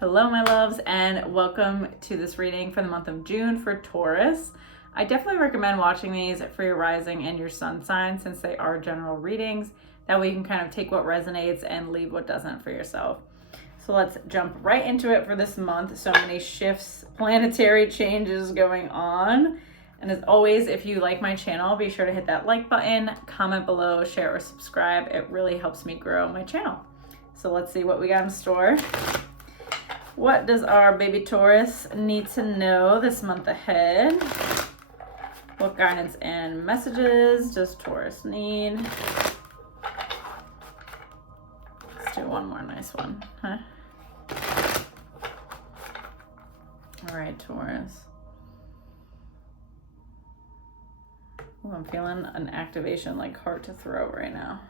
Hello, my loves, and welcome to this reading for the month of June for Taurus. I definitely recommend watching these for your rising and your sun sign since they are general readings. That way you can kind of take what resonates and leave what doesn't for yourself. So let's jump right into it for this month. So many shifts, planetary changes going on. And as always, if you like my channel, be sure to hit that like button, comment below, share or subscribe. It really helps me grow my channel. So let's see what we got in store. What does our baby Taurus need to know this month ahead? What guidance and messages does Taurus need? Let's do one more nice one, huh? All right, Taurus. Oh, I'm feeling an activation like heart to throat right now.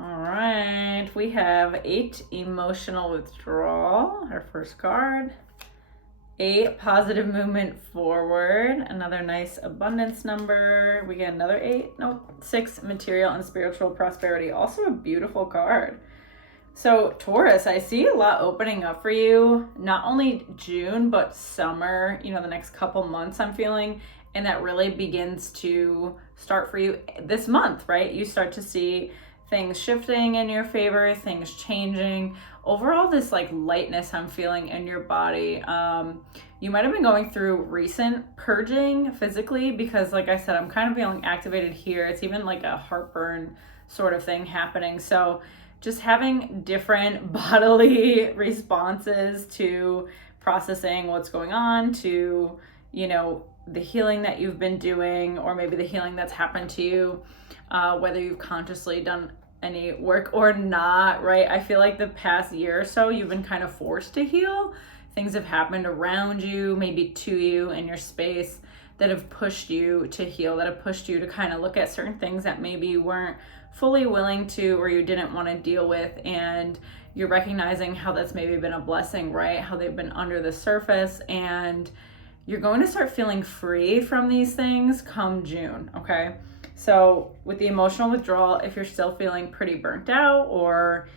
All right, we have 8, emotional withdrawal, our first card. 8, positive movement forward, another nice abundance number. We get another 8, nope, 6, material and spiritual prosperity, also a beautiful card. So Taurus, I see a lot opening up for you, not only June, but summer, the next couple months I'm feeling, and that really begins to start for you this month, right? You start to see things shifting in your favor, things changing. Overall, this like lightness I'm feeling in your body. You might have been going through recent purging physically because like I said, I'm kind of feeling activated here. It's even like a heartburn sort of thing happening. So just having different bodily responses to processing what's going on, to, the healing that you've been doing, or maybe the healing that's happened to you, whether you've consciously done any work or not, right? I feel like the past year or so, you've been kind of forced to heal. Things have happened around you, maybe to you in your space, that have pushed you to heal, that have pushed you to kind of look at certain things that maybe you weren't fully willing to, or you didn't want to deal with. And you're recognizing how that's maybe been a blessing, right? How they've been under the surface, and you're going to start feeling free from these things come June, okay? So with the emotional withdrawal, if you're still feeling pretty burnt out or,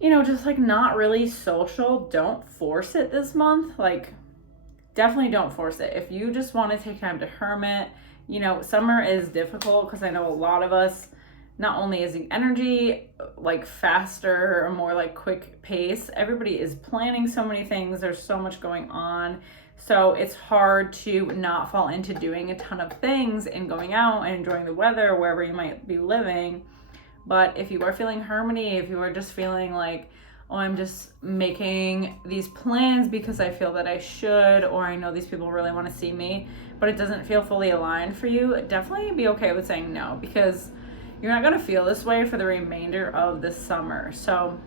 just like not really social, don't force it this month. Like, definitely don't force it. If you just want to take time to hermit, summer is difficult because I know a lot of us, not only is the energy like faster or more like quick pace, everybody is planning so many things. There's so much going on. So it's hard to not fall into doing a ton of things and going out and enjoying the weather wherever you might be living. But if you are feeling harmony, if you are just feeling like, oh, I'm just making these plans because I feel that I should, or I know these people really want to see me, but it doesn't feel fully aligned for you, definitely be okay with saying no, because you're not going to feel this way for the remainder of the summer. So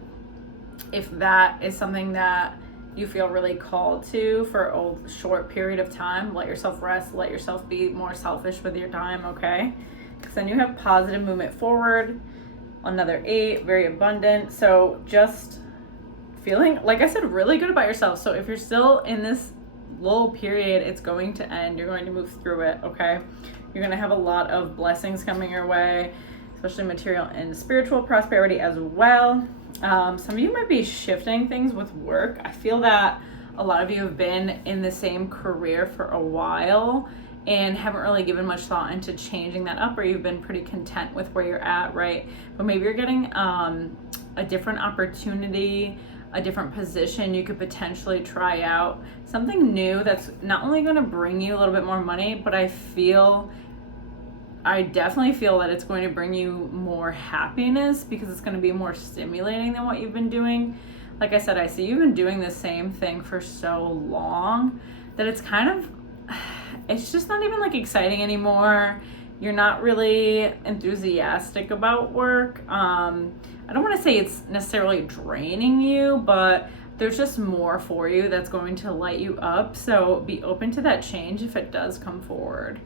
if that is something that you feel really called to for a short period of time, let yourself rest, let yourself be more selfish with your time, okay? Because then you have positive movement forward, another 8, very abundant. So just feeling, like I said, really good about yourself. So if you're still in this lull period, it's going to end. You're going to move through it, okay? You're going to have a lot of blessings coming your way, especially material and spiritual prosperity as well. Some of you might be shifting things with work. I feel that a lot of you have been in the same career for a while and haven't really given much thought into changing that up, or you've been pretty content with where you're at, right? But maybe you're getting a different opportunity, a different position you could potentially try out, something new that's not only going to bring you a little bit more money, but I definitely feel that it's going to bring you more happiness because it's going to be more stimulating than what you've been doing. Like I said, I see you've been doing the same thing for so long that it's just not even like exciting anymore. You're not really enthusiastic about work. I don't want to say it's necessarily draining you, but there's just more for you that's going to light you up. So be open to that change if it does come forward.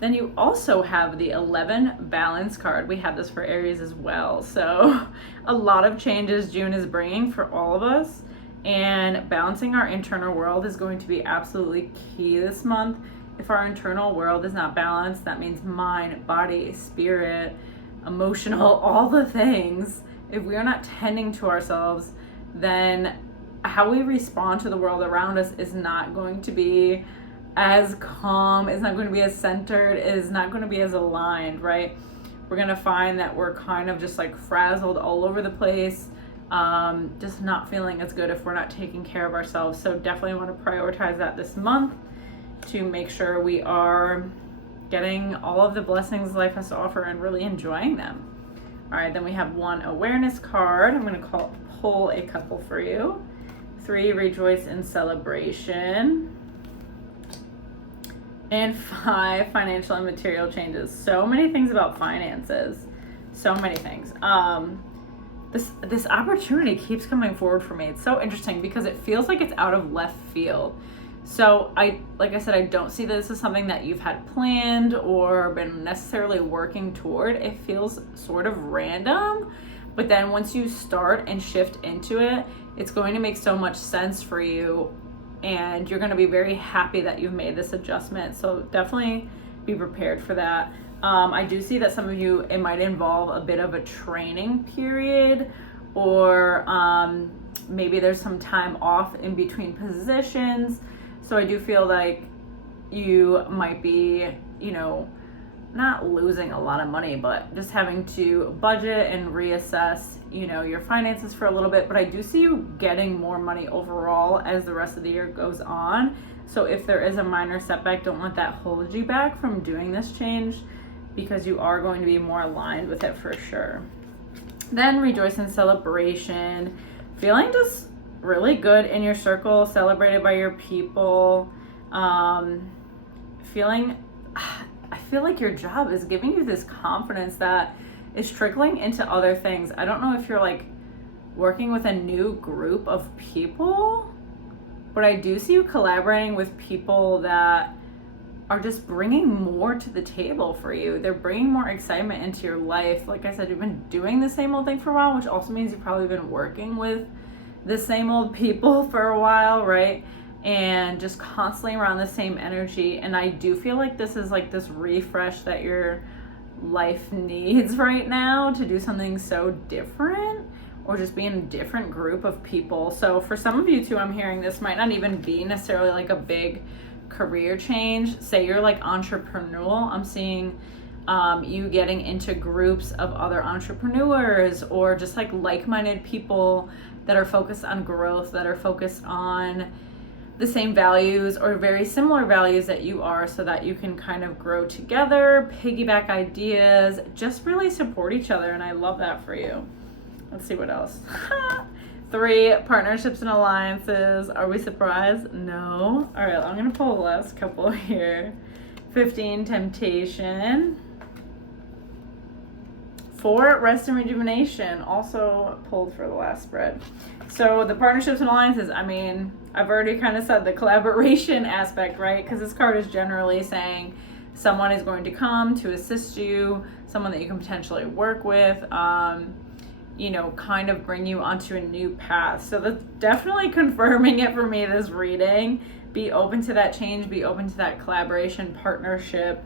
Then you also have the 11 balance card. We have this for Aries as well. So a lot of changes June is bringing for all of us, and balancing our internal world is going to be absolutely key this month. If our internal world is not balanced, that means mind, body, spirit, emotional, all the things. If we are not tending to ourselves, then how we respond to the world around us is not going to be as calm, it's not going to be as centered, is not going to be as aligned, right? We're going to find that we're kind of just like frazzled all over the place, just not feeling as good if we're not taking care of ourselves. So definitely want to prioritize that this month to make sure we are getting all of the blessings life has to offer and really enjoying them. All right, then we have 1 awareness card. I'm going to pull a couple for you. 3, rejoice in celebration. And 5, financial and material changes. So many things about finances. So many things. This opportunity keeps coming forward for me. It's so interesting because it feels like it's out of left field. So like I said, I don't see this as something that you've had planned or been necessarily working toward. It feels sort of random, but then once you start and shift into it, it's going to make so much sense for you, and you're going to be very happy that you've made this adjustment. So definitely be prepared for that. I do see that some of you, it might involve a bit of a training period, or maybe there's some time off in between positions. So I do feel like you might be, not losing a lot of money, but just having to budget and reassess, your finances for a little bit. But I do see you getting more money overall as the rest of the year goes on. So if there is a minor setback, don't let that hold you back from doing this change, because you are going to be more aligned with it for sure. Then rejoice in celebration, feeling just really good in your circle, celebrated by your people, I feel like your job is giving you this confidence that is trickling into other things. I don't know if you're like working with a new group of people, but I do see you collaborating with people that are just bringing more to the table for you. They're bringing more excitement into your life. Like I said, you've been doing the same old thing for a while, which also means you've probably been working with the same old people for a while, right? And just constantly around the same energy. And I do feel like this is like this refresh that your life needs right now to do something so different, or just be in a different group of people. So for some of you too, I'm hearing this might not even be necessarily like a big career change. Say you're like entrepreneurial. I'm seeing you getting into groups of other entrepreneurs, or just like like-minded people that are focused on growth, that are focused on the same values or very similar values that you are, so that you can kind of grow together, piggyback ideas, just really support each other. And I love that for you. Let's see what else. 3, partnerships and alliances. Are we surprised? No. All right, I'm gonna pull the last couple here. 15, temptation. 4, rest and rejuvenation, also pulled for the last spread. So the partnerships and alliances, I mean, I've already kind of said the collaboration aspect, right? Because this card is generally saying someone is going to come to assist you, someone that you can potentially work with, kind of bring you onto a new path. So that's definitely confirming it for me, this reading. Be open to that change, be open to that collaboration, partnership,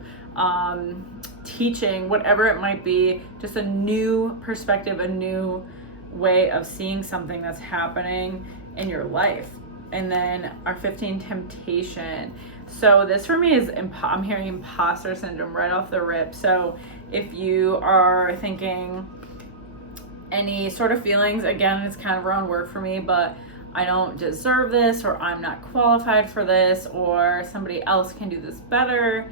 teaching, whatever it might be, just a new perspective, a new way of seeing something that's happening in your life. And then our 15, temptation. So this for me is, I'm hearing imposter syndrome right off the rip. So if you are thinking any sort of feelings, again, it's kind of wrong word for me, but I don't deserve this, or I'm not qualified for this, or somebody else can do this better,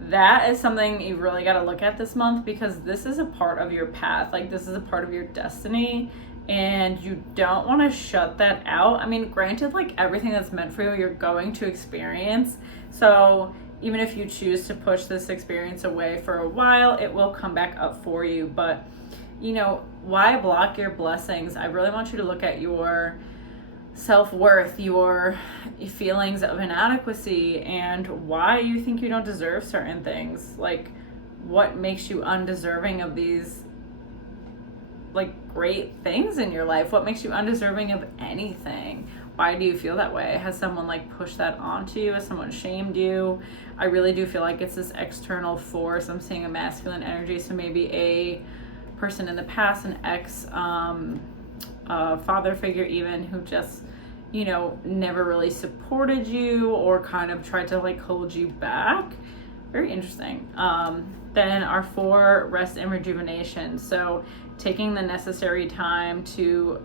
that is something you've really got to look at this month, because this is a part of your path. Like, this is a part of your destiny, and you don't want to shut that out. I mean, granted, like, everything that's meant for you, you're going to experience. So even if you choose to push this experience away for a while, it will come back up for you. But, why block your blessings? I really want you to look at your self-worth, your feelings of inadequacy, and why you think you don't deserve certain things. Like, what makes you undeserving of these great things in your life? What makes you undeserving of anything? Why do you feel that way? Has someone pushed that onto you? Has someone shamed you? I really do feel like it's this external force. I'm seeing a masculine energy, so maybe a person in the past, an ex father figure even, who just you know, never really supported you or kind of tried to like hold you back. Very interesting. Then our 4, rest and rejuvenation. So taking the necessary time to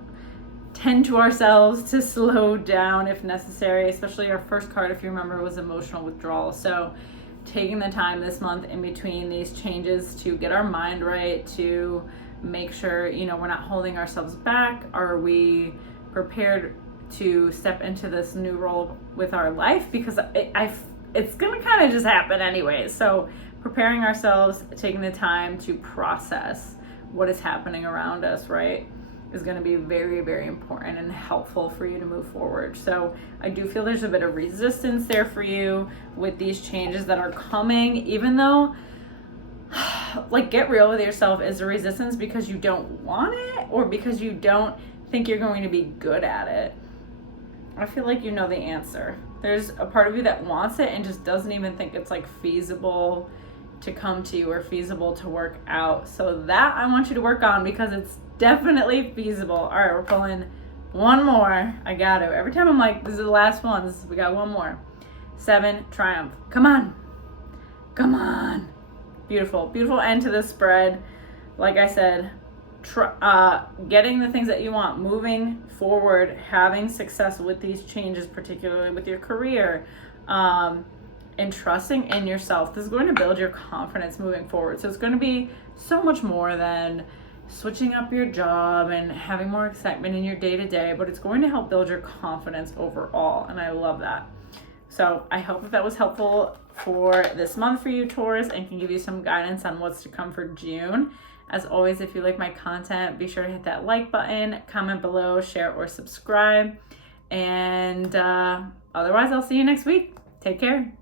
tend to ourselves, to slow down if necessary, especially our first card, if you remember, was emotional withdrawal. So taking the time this month in between these changes to get our mind right, to make sure, you know, we're not holding ourselves back. Are we prepared to step into this new role with our life? Because it's gonna kind of just happen anyway. So preparing ourselves, taking the time to process what is happening around us, right, is going to be very, very important and helpful for you to move forward. So I do feel there's a bit of resistance there for you with these changes that are coming, even though, like, get real with yourself. Is the resistance because you don't want it or because you don't think you're going to be good at it? I feel like you know the answer. There's a part of you that wants it and just doesn't even think it's like feasible to come to you or feasible to work out. So that I want you to work on, because it's definitely feasible. All right, we're pulling one more. I got to. Every time I'm like, this is the last one. We got one more. 7, triumph. Come on. Come on. Beautiful. Beautiful end to the spread. Like I said, getting the things that you want, moving forward, having success with these changes, particularly with your career, and trusting in yourself. This is going to build your confidence moving forward. So it's going to be so much more than switching up your job and having more excitement in your day-to-day, but it's going to help build your confidence overall, and I love that. So I hope that was helpful for this month for you, Taurus, and can give you some guidance on what's to come for June. As always, if you like my content, be sure to hit that like button, comment below, share, or subscribe. And otherwise, I'll see you next week. Take care.